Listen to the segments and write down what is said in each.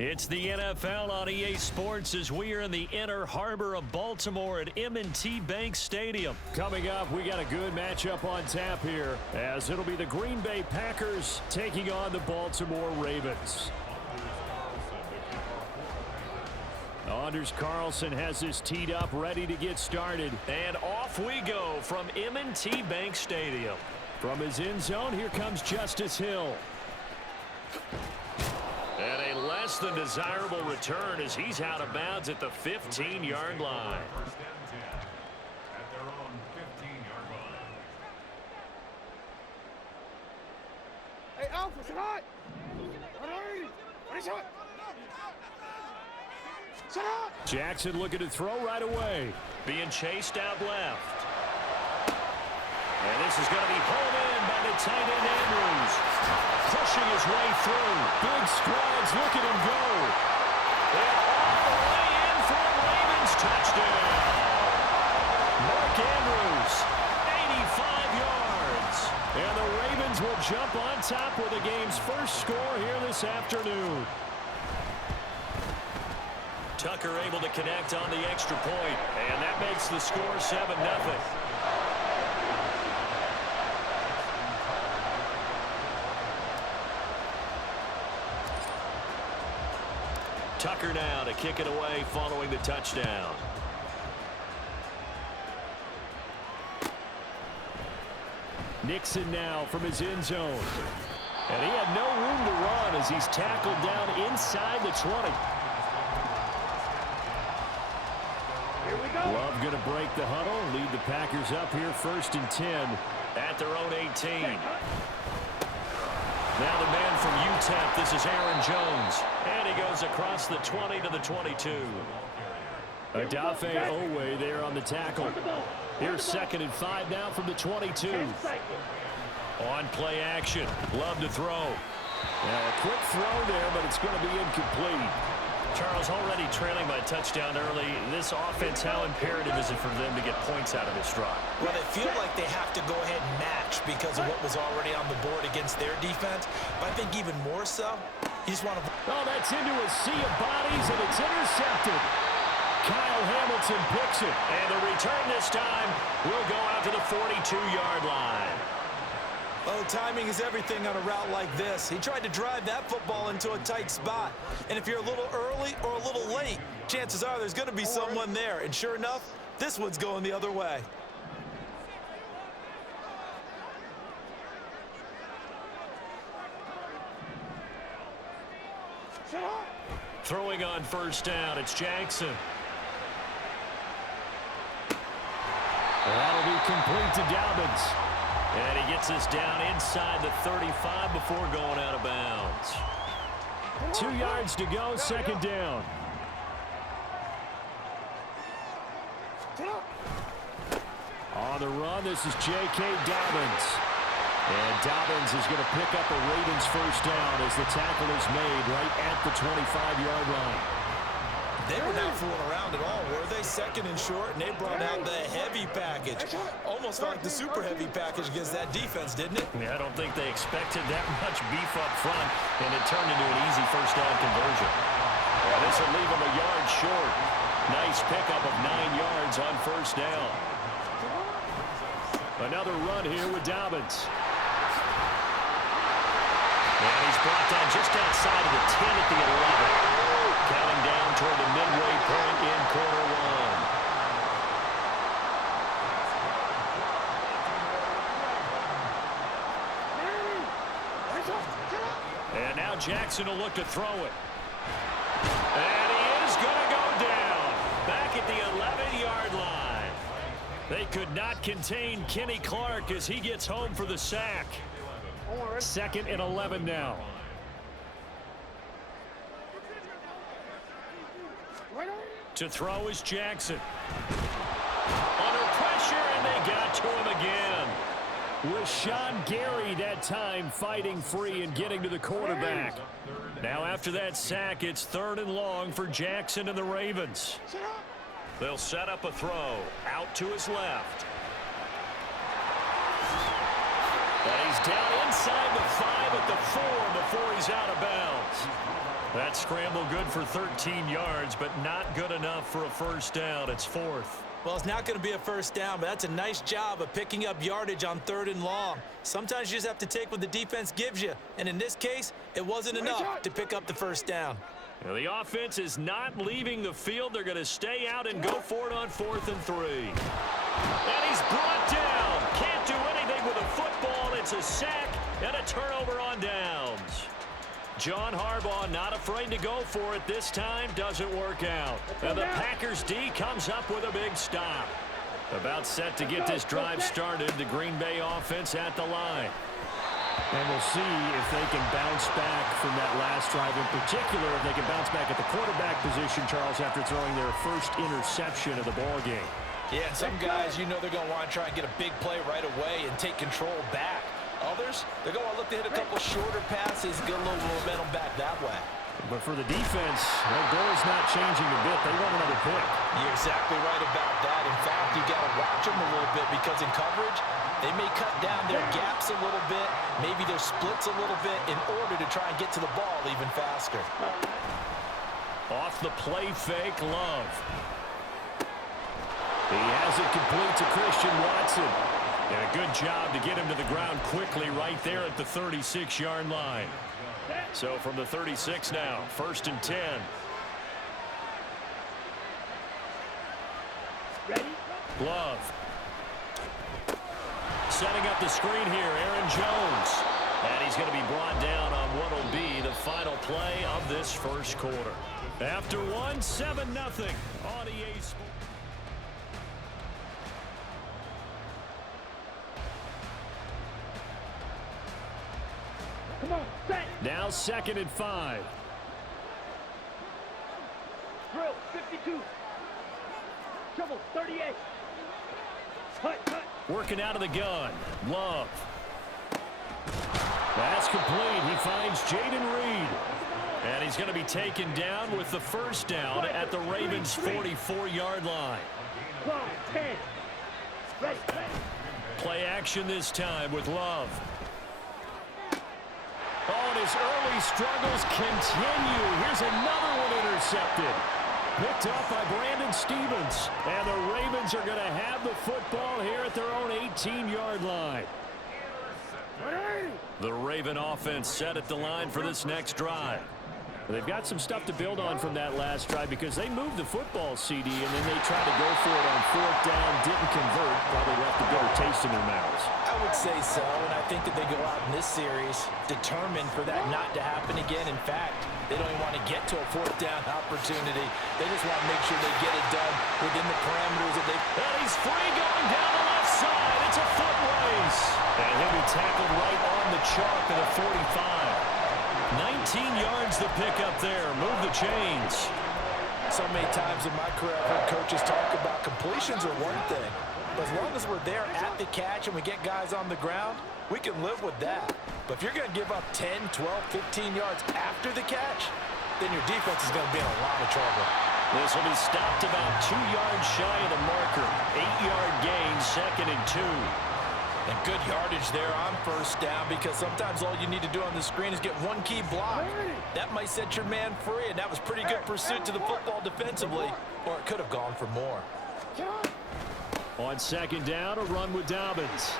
It's the NFL on EA Sports as we are in the inner harbor of Baltimore at M&T Bank Stadium. Coming up, we got a good matchup on tap here, as it'll be the Green Bay Packers taking on the Baltimore Ravens. Anders Carlson has this teed up, ready to get started. And off we go from M&T Bank Stadium. From his end zone, here comes Justice Hill. And a less than desirable return as he's out of bounds at the 15-yard line. At their own 15-yard line. Hey, Alpha, it's hot! What is it? Jackson looking to throw right away. Being chased out left. And this is going to be pulled in by the tight end Andrews. Pushing his way through. Big strides, look at him go. And all the way in for a Ravens touchdown. Mark Andrews, 85 yards. And the Ravens will jump on top with the game's first score here this afternoon. Tucker able to connect on the extra point, and that makes the score 7-0. Tucker now to kick it away following the touchdown. Nixon now from his end zone. And he had no room to run as he's tackled down inside the 20. Love going to break the huddle, lead the Packers up here 1st and 10 at their own 18. Now the man from UTEP, this is Aaron Jones. And he goes across the 20 to the 22. Adafe Owe there on the tackle. Here's 2nd and 5 now from the 22. On play action, Love to throw. Now a quick throw there, but it's going to be incomplete. Charles, already trailing by a touchdown early. This offense, how imperative is it for them to get points out of this drive? Well, they feel like they have to go ahead and match because of what was already on the board against their defense. But I think even more so, you just want to... Oh, that's into a sea of bodies, and it's intercepted. Kyle Hamilton picks it. And the return this time will go out to the 42-yard line. Oh, timing is everything on a route like this. He tried to drive that football into a tight spot. And if you're a little early or a little late, chances are there's going to be someone there. And sure enough, this one's going the other way. Throwing on 1st down, it's Jackson. That'll be complete to Dobbins. And he gets us down inside the 35 before going out of bounds. 2 yards to go, 2nd down. On the run, this is J.K. Dobbins. And Dobbins is going to pick up a Ravens 1st down as the tackle is made right at the 25-yard line. They were not fooling around at all, were they? 2nd and short, and they brought out the heavy package. Almost like the super heavy package against that defense, didn't it? Yeah, I don't think they expected that much beef up front, and it turned into an easy 1st down conversion. Well, this will leave them a yard short. Nice pickup of 9 yards on 1st down. Another run here with Dobbins. And he's brought down just outside of the 10 at the 11. Counting down toward the midway point in quarter 1. And now Jackson will look to throw it. And he is going to go down. Back at the 11-yard line. They could not contain Kenny Clark as he gets home for the sack. 2nd and 11 now. To throw is Jackson. Under pressure, and they got to him again. Rashawn Gary that time fighting free and getting to the quarterback. Now after that sack, it's 3rd and long for Jackson and the Ravens. They'll set up a throw out to his left. And he's down inside the 5 at the 4 before he's out of bounds. That scramble good for 13 yards, but not good enough for a first down. It's 4th. Well, it's not going to be a first down, but that's a nice job of picking up yardage on 3rd and long. Sometimes you just have to take what the defense gives you, and in this case, it wasn't enough to pick up the first down. Now, the offense is not leaving the field. They're going to stay out and go for it on 4th and 3. And he's brought down. Can't do anything with a football. It's a sack and a turnover on downs. John Harbaugh not afraid to go for it this time. Doesn't work out. And the Packers D comes up with a big stop. About set to get this drive started. The Green Bay offense at the line. And we'll see if they can bounce back from that last drive. In particular, if they can bounce back at the quarterback position, Charles, after throwing their first interception of the ball game. Yeah, and some guys, you know they're going to want to try and get a big play right away and take control back. Others, they're going to look to hit a couple shorter passes, get a little momentum back that way. But for the defense, their goal is not changing a bit. They want another pick. You're exactly right about that. In fact, you got to watch them a little bit because in coverage, they may cut down their gaps a little bit, maybe their splits a little bit in order to try and get to the ball even faster. Off the play fake, Love. He has it complete to Christian Watson. And a good job to get him to the ground quickly right there at the 36-yard line. So from the 36 now, 1st and 10. Ready? Love. Setting up the screen here, Aaron Jones. And he's going to be brought down on what will be the final play of this first quarter. After 7-0 on EA Sports. Come on, set. Now 2nd and 5. Drill, 52. Shovel, 38. Cut. Working out of the gun. Love. That's complete. He finds Jaden Reed. And he's going to be taken down with the first down at the Ravens' 44-yard line. 12, 10. Ready. Play action this time with Love. Oh, and his early struggles continue. Here's another one intercepted. Picked up by Brandon Stevens. And the Ravens are going to have the football here at their own 18-yard line. The Raven offense set at the line for this next drive. They've got some stuff to build on from that last drive because they moved the football, CD, and then they tried to go for it on 4th down, didn't convert, probably left a bitter taste in their mouths. I would say so, and I think that they go out in this series determined for that not to happen again. In fact, they don't even want to get to a 4th down opportunity. They just want to make sure they get it done within the parameters that they... And he's free going down the left side. It's a foot race. And he'll be tackled right on the chalk of the 45. 19 yards to pick up there. Move the chains. So many times in my career, I've heard coaches talk about completions are one thing. But as long as we're there at the catch and we get guys on the ground, we can live with that. But if you're going to give up 10, 12, 15 yards after the catch, then your defense is going to be in a lot of trouble. This will be stopped about 2 yards shy of the marker. 8-yard gain, 2nd and 2. And good yardage there on first down because sometimes all you need to do on the screen is get one key block. That might set your man free, and that was pretty good pursuit to the football defensively, or it could have gone for more. On 2nd down, a run with Dobbins.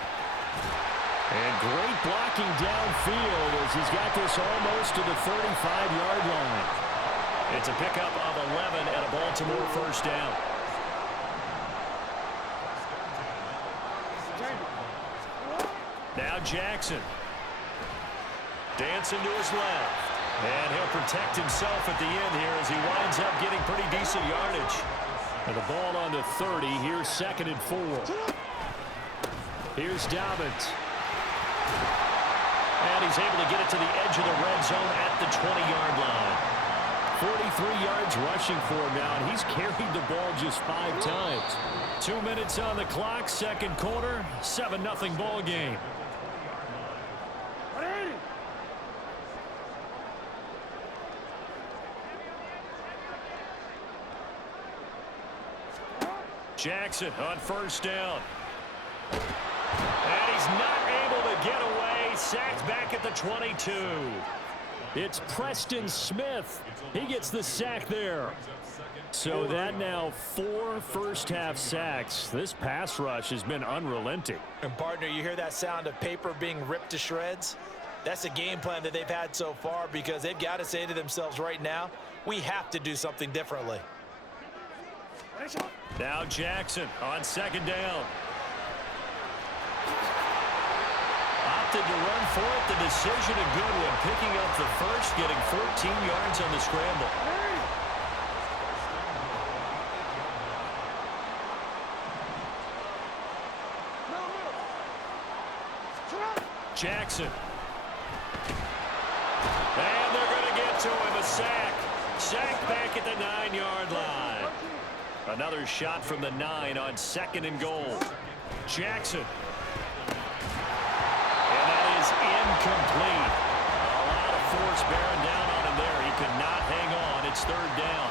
And great blocking downfield as he's got this almost to the 35-yard line. It's a pickup of 11 and a Baltimore first down. Now Jackson. Dancing to his left. And he'll protect himself at the end here as he winds up getting pretty decent yardage. And the ball on the 30. Here's 2nd and 4. Here's Dobbins. And he's able to get it to the edge of the red zone at the 20-yard line. 43 yards rushing for him now, and he's carried the ball just 5 times. 2 minutes on the clock, 2nd quarter, 7-0 ball game. Jackson on first down. And he's not able to get away. Sacked back at the 22. It's Preston Smith. He gets the sack there. So that now 4 first-half sacks. This pass rush has been unrelenting. And, partner, you hear that sound of paper being ripped to shreds? That's the game plan that they've had so far because they've got to say to themselves right now, we have to do something differently. Now Jackson on second down. Opted to run for it. The decision a good one. Picking up the first, getting 14 yards on the scramble. Jackson. And they're going to get to him. A sack. Sack back at the 9-yard line. Another shot from the 9 on second and goal. Jackson. And that is incomplete. A lot of force bearing down on him there. He could not hang on. It's third down.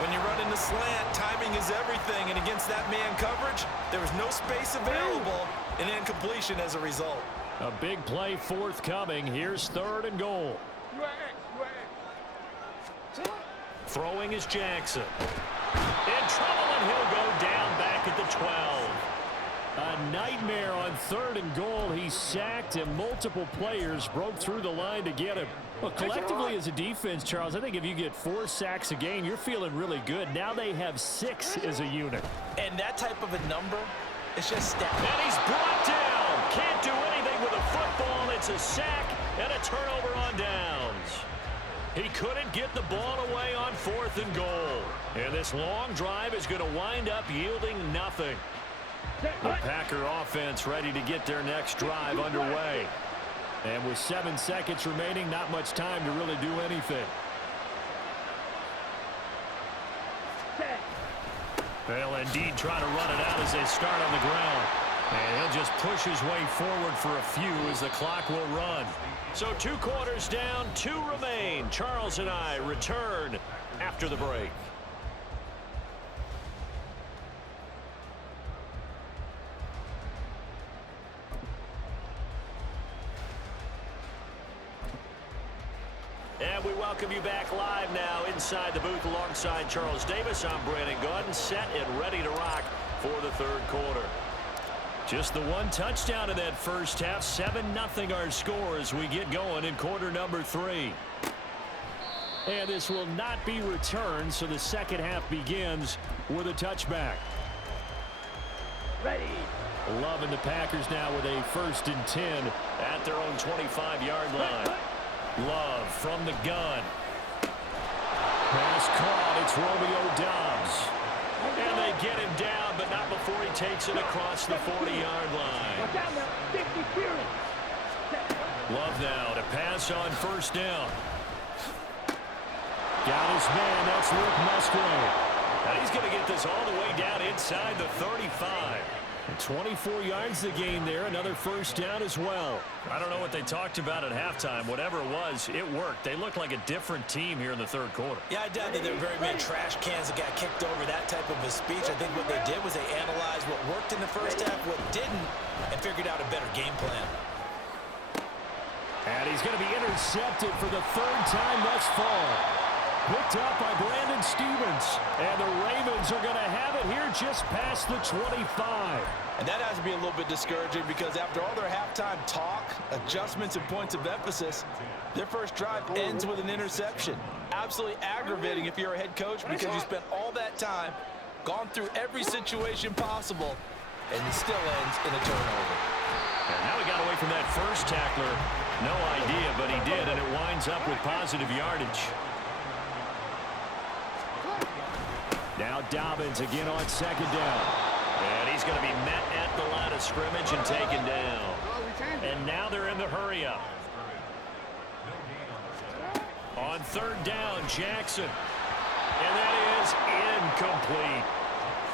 When you run in the slant, timing is everything. And against that man coverage, there was no space available. An incompletion as a result. A big play forthcoming. Here's third and goal. Throwing is Jackson. In trouble, and he'll go down back at the 12. A nightmare on third and goal. He sacked, and multiple players broke through the line to get him. Well, collectively as a defense, Charles, I think if you get 4 sacks a game, you're feeling really good. Now they have 6 as a unit. And that type of a number, it's just stacked. And he's brought down. Can't do anything with a football. It's a sack and a turnover on downs. He couldn't get the ball away on 4th and goal. And this long drive is going to wind up yielding nothing. The Packer offense ready to get their next drive underway. And with 7 seconds remaining, not much time to really do anything. They'll indeed try to run it out as they start on the ground. And he'll just push his way forward for a few as the clock will run. So 2 quarters down, 2 remain. Charles and I return after the break. And we welcome you back live now inside the booth alongside Charles Davis. I'm Brandon Gaudin, set and ready to rock for the third quarter. Just the 1 touchdown in that first half. 7-0 our score as we get going in quarter number 3. And this will not be returned, so the second half begins with a touchback. Ready. Loving the Packers now with a 1st and 10 At their own 25-yard line. Love from the gun. pass caught. It's Romeo Doubs. And they get him down, but not before he takes it across the 40-yard line. Love now to pass on 1st down. Got his man. That's Luke Musgrave. And he's going to get this all the way down inside the 35. 24 yards the game there. Another 1st down as well. I don't know what they talked about at halftime. Whatever it was, it worked. They look like a different team here in the third quarter. Yeah, I doubt that there were very many trash cans that got kicked over, that type of a speech. I think what they did was they analyzed what worked in the first half, what didn't, and figured out a better game plan. And he's going to be intercepted for the 3rd time thus far. Picked up by Brandon Stevens. And the Ravens are going to have it here just past the 25. And that has to be a little bit discouraging because after all their halftime talk, adjustments, and points of emphasis, their first drive ends with an interception. Absolutely aggravating if you're a head coach because you spent all that time, gone through every situation possible, and it still ends in a turnover. And how he got away from that first tackler, no idea, but he did, and it winds up with positive yardage. Now Dobbins again on 2nd down. And he's going to be met at the line of scrimmage and taken down. And now they're in the hurry-up. On 3rd down, Jackson. And that is incomplete.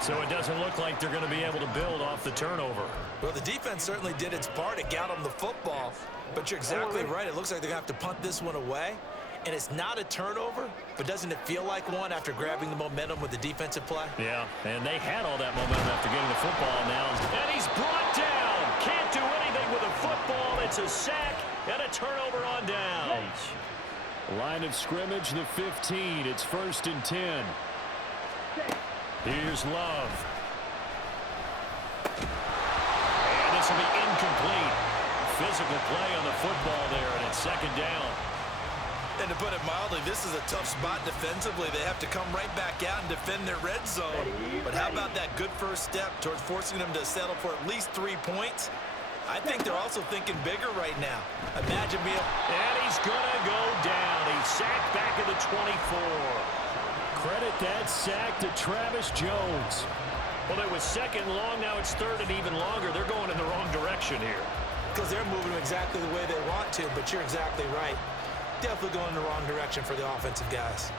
So it doesn't look like they're going to be able to build off the turnover. Well, the defense certainly did its part. It got them the football. But you're exactly right. It looks like they're going to have to punt this one away. And it's not a turnover, but doesn't it feel like one after grabbing the momentum with the defensive play? Yeah, and they had all that momentum after getting the football now. And he's brought down. Can't do anything with a football. It's a sack And a turnover on downs. Line of scrimmage, the 15. It's 1st and 10. Here's Love. And this will be incomplete. Physical play on the football there, and it's 2nd down. And to put it mildly, this is a tough spot defensively. They have to come right back out and defend their red zone. But how about that good first step towards forcing them to settle for at least 3 points? I think they're also thinking bigger right now. Imagine being... And he's going to go down. He's sacked back at the 24. Credit that sack to Travis Jones. Well, it was 2nd and long. Now it's 3rd and even longer. They're going in the wrong direction here. Because they're moving exactly the way they want to, but you're exactly right. Definitely going in the wrong direction for the offensive guys.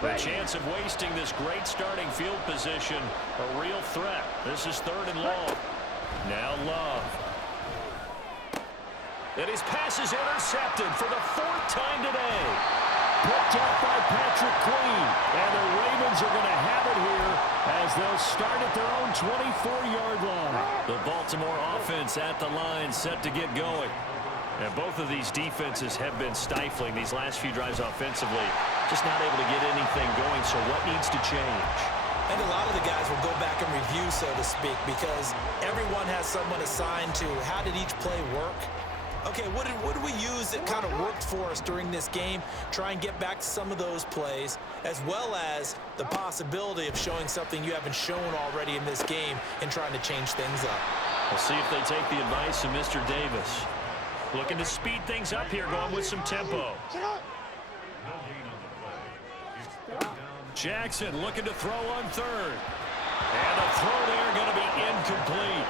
The chance of wasting this great starting field position, a real threat. This is 3rd and long. Now Love. And his pass is intercepted for the 4th time today. Picked up by Patrick Queen. And the Ravens are going to have it here as they'll start at their own 24-yard line. The Baltimore offense at the line, set to get going. And both of these defenses have been stifling these last few drives offensively. Just not able to get anything going, so what needs to change? And a lot of the guys will go back and review, so to speak, because everyone has someone assigned to how did each play work. Okay, what did we use that kind of worked for us during this game? Try and get back to some of those plays, as well as the possibility of showing something you haven't shown already in this game and trying to change things up. We'll see if they take the advice of Mr. Davis. Looking to speed things up here, going with some tempo. Jackson looking to throw on 3rd. And the throw there going to be incomplete.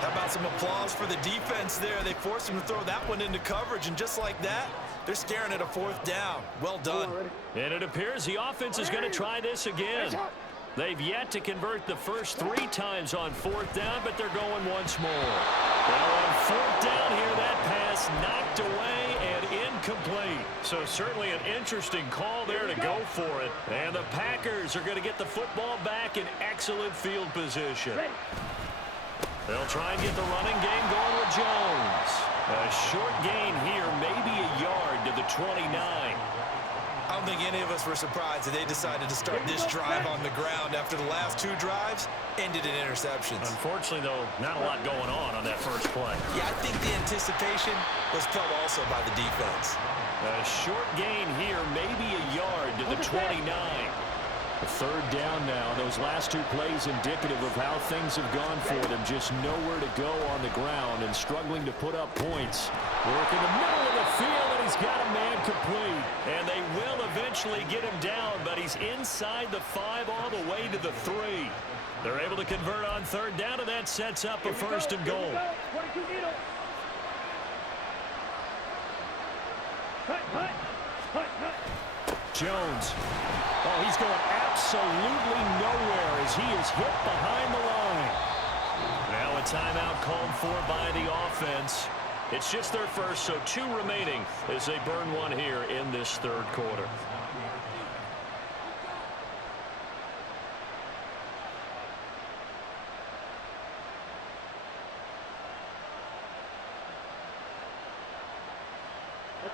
How about some applause for the defense there? They forced him to throw that one into coverage, and just like that, they're staring at a 4th down. Well done. And it appears the offense is going to try this again. They've yet to convert the first 3 times on 4th down, but they're going once more. Now on 4th down here, that pass knocked away and incomplete. So certainly an interesting call there to go for it. And the Packers are going to get the football back in excellent field position. They'll try and get the running game going with Jones. A short gain here, maybe a yard to the 29. I don't think any of us were surprised that they decided to start this drive on the ground after the last 2 drives ended in interceptions. Unfortunately, though, not a lot going on that first play. Yeah, I think the anticipation was felt also by the defense. A short gain here, maybe a yard to the 29. The 3rd down now. Those last 2 plays indicative of how things have gone for them. Just nowhere to go on the ground and struggling to put up points. Work in the middle of the field, and he's got a man complete. And they will eventually get him down, but he's inside the 5 all the way to the 3. They're able to convert on 3rd down, and that sets up a 1st and goal. Jones. Oh, he's going absolutely nowhere as he is hit behind the line. Now a timeout called for by the offense. It's just their first, so 2 remaining as they burn one here in this 3rd quarter.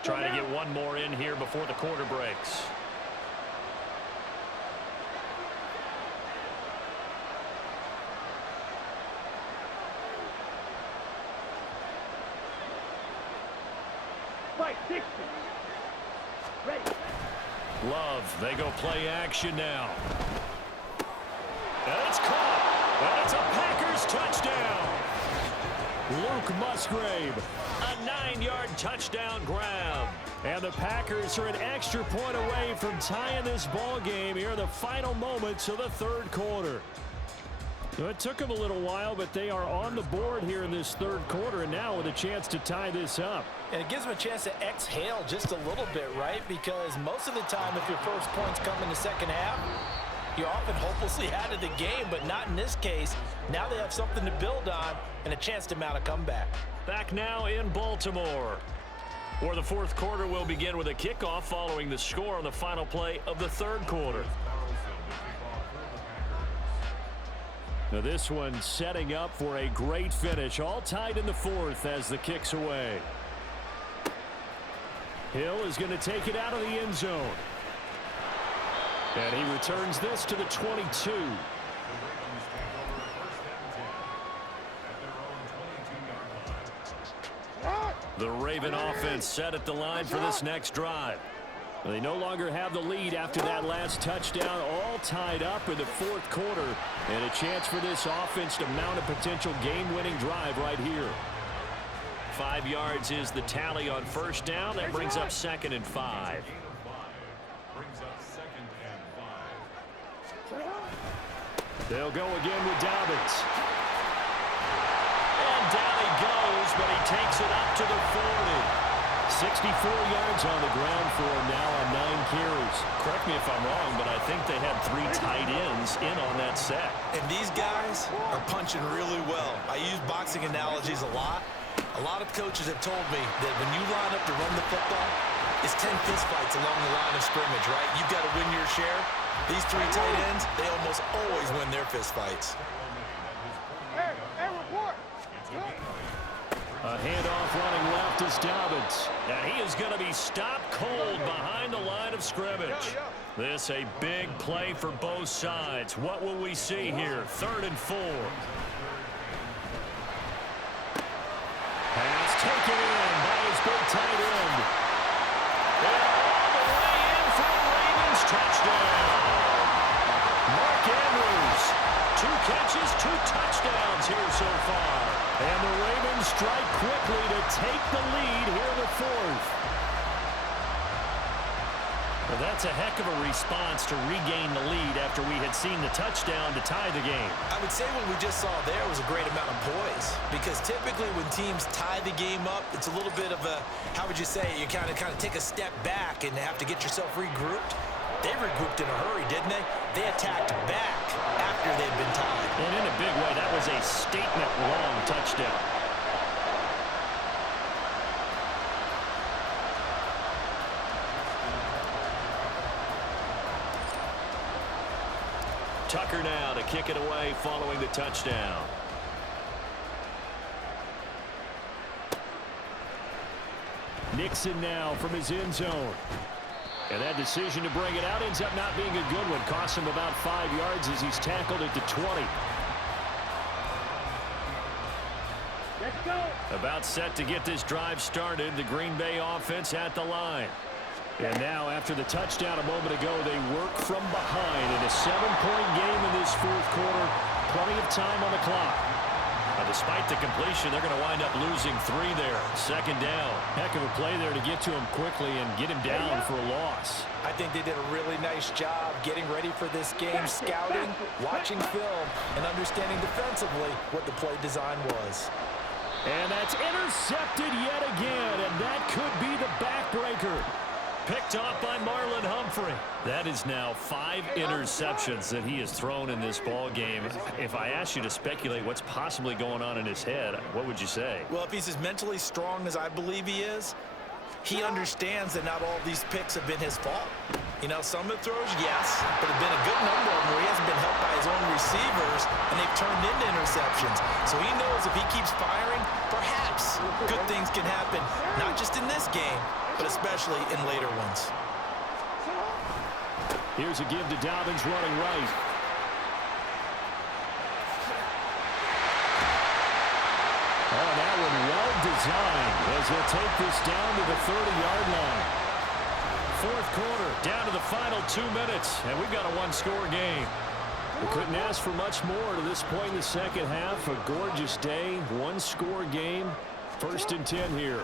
Trying to get one more in here before the quarter breaks. Love, they go play action now. And it's caught. And it's a Packers touchdown. Luke Musgrave. A 9-yard touchdown grab. And the Packers are an extra point away from tying this ball game here in the final moments of the 3rd quarter. It took them a little while, but they are on the board here in this 3rd quarter, and now with a chance to tie this up. And it gives them a chance to exhale just a little bit, right? Because most of the time, if your first points come in the second half, you're often hopelessly out of the game, but not in this case. Now they have something to build on and a chance to mount a comeback. Back now in Baltimore. Or the fourth quarter will begin with a kickoff following the score on the final play of the third quarter. Now this one setting up for a great finish. All tied in the fourth as the kick's away. Hill is going to take it out of the end zone. And he returns this to the 22. The Raven offense set at the line for this next drive. They no longer have the lead after that last touchdown, all tied up in the fourth quarter, and a chance for this offense to mount a potential game-winning drive right here. 5 yards is the tally on first down. That brings up 2nd and 5. They'll go again with Dobbins. And down he goes, but he takes it up to the 40. 64 yards on the ground for him now on 9 carries. Correct me if I'm wrong, but I think they had 3 tight ends in on that set. And these guys are punching really well. I use boxing analogies a lot. A lot of coaches have told me that when you line up to run the football, it's 10 fistfights along the line of scrimmage, right? You've got to win your share. These 3 tight ends, they almost always win their fistfights. Hey, report. A handoff running left is Dobbins. Now he is going to be stopped cold behind the line of scrimmage. This a big play for both sides. What will we see here? 3rd and 4. Pass taken in by his big tight end. And all the way in for a Ravens touchdown. Mark Andrews, 2 catches, 2 touchdowns here so far. And the Ravens strike quickly to take the lead here in the fourth. Well, that's a heck of a response to regain the lead after we had seen the touchdown to tie the game. I would say what we just saw there was a great amount of poise, because typically when teams tie the game up, it's a little bit of a, how would you say, you kind of take a step back and have to get yourself regrouped. They regrouped in a hurry, didn't they? They attacked back after they'd been tied. And in a big way, that was a statement-long touchdown. Tucker now to kick it away following the touchdown. Nixon now from his end zone. And that decision to bring it out ends up not being a good one. Costs him about 5 yards as he's tackled at the 20. Let's go. About set to get this drive started. The Green Bay offense at the line. And now after the touchdown a moment ago, they work from behind in a 7-point game in this fourth quarter. Plenty of time on the clock. Now, despite the completion, they're going to wind up losing 3 there. 2nd down. Heck of a play there to get to him quickly and get him down for a loss. I think they did a really nice job getting ready for this game, scouting, watching film, and understanding defensively what the play design was. And that's intercepted yet again, and that could be the backbreaker. Picked off by Marlon Humphrey. That is now 5 interceptions that he has thrown in this ball game. If I asked you to speculate what's possibly going on in his head, what would you say? Well, if he's as mentally strong as I believe he is, he understands that not all of these picks have been his fault. You know, some of the throws, yes, but there have been a good number of them where he hasn't been helped by his own receivers, and they've turned into interceptions. So he knows if he keeps firing, perhaps good things can happen, not just in this game, but especially in later ones. Here's a give to Dobbins running right. Oh, that one well designed as he'll take this down to the 30-yard line. Fourth quarter, down to the final 2 minutes, and we've got a 1-score game. We couldn't ask for much more to this point in the second half. A gorgeous day, 1-score game. 1st and 10 here.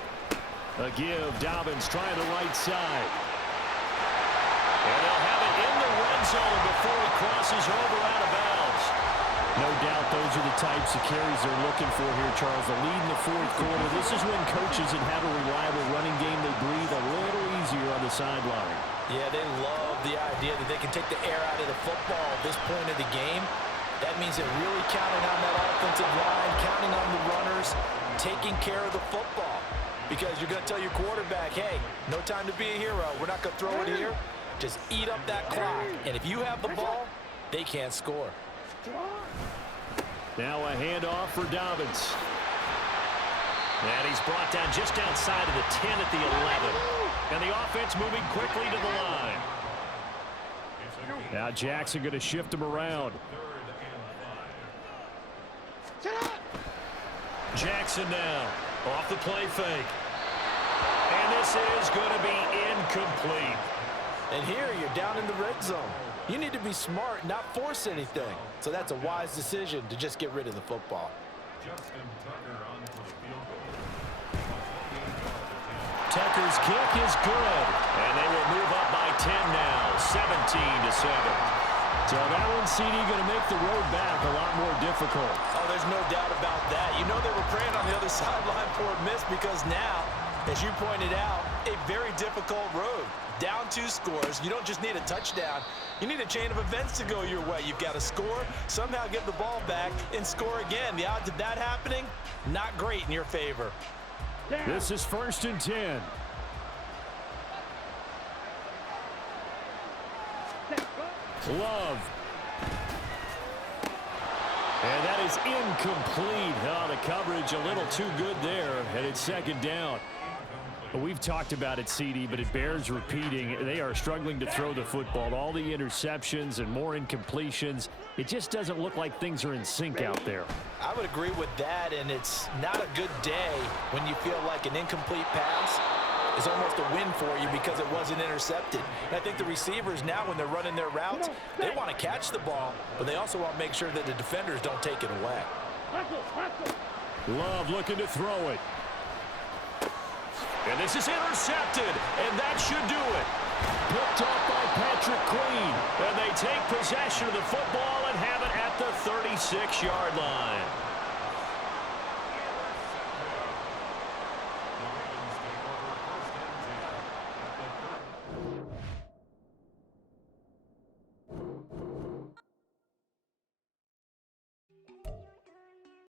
A give, Dobbins trying the right side. And they'll have it in the red zone before he crosses over out of bounds. No doubt those are the types of carries they're looking for here, Charles. The lead in the fourth quarter. This is when coaches that have a reliable running game, they breathe a little easier on the sideline. Yeah, they love the idea that they can take the air out of the football at this point of the game. That means they're really counting on that offensive line, counting on the runners, taking care of the football. because you're going to tell your quarterback, hey, no time to be a hero. We're not going to throw it here. Just eat up that clock. And if you have the ball, they can't score. Now a handoff for Dobbins. And he's brought down just outside of the 10 at the 11. And the offense moving quickly to the line. Now Jackson going to shift him around. Jackson now off the play fake. And this is going to be incomplete. And here you're down in the red zone. You need to be smart, not force anything. So that's a wise decision to just get rid of the football. Tucker's kick is good. And they will move up by 10 now, 17-7. So that one, CD, going to make the road back a lot more difficult. Oh, there's no doubt about that. You know they were praying on the other sideline for a miss because now, as you pointed out, a very difficult road. Down 2 scores. You don't just need a touchdown. You need a chain of events to go your way. You've got to score, somehow get the ball back, and score again. The odds of that happening, not great in your favor. This is 1st and 10. Love. And that is incomplete. Oh, the coverage a little too good there, and it's 2nd down. We've talked about it, CD, but it bears repeating. They are struggling to throw the football. All the interceptions and more incompletions. It just doesn't look like things are in sync out there. I would agree with that, and it's not a good day when you feel like an incomplete pass is almost a win for you because it wasn't intercepted. And I think the receivers now, when they're running their routes, they want to catch the ball, but they also want to make sure that the defenders don't take it away. Love looking to throw it. And this is intercepted, and that should do it. Picked off by Patrick Queen. And they take possession of the football and have it at the 36-yard line.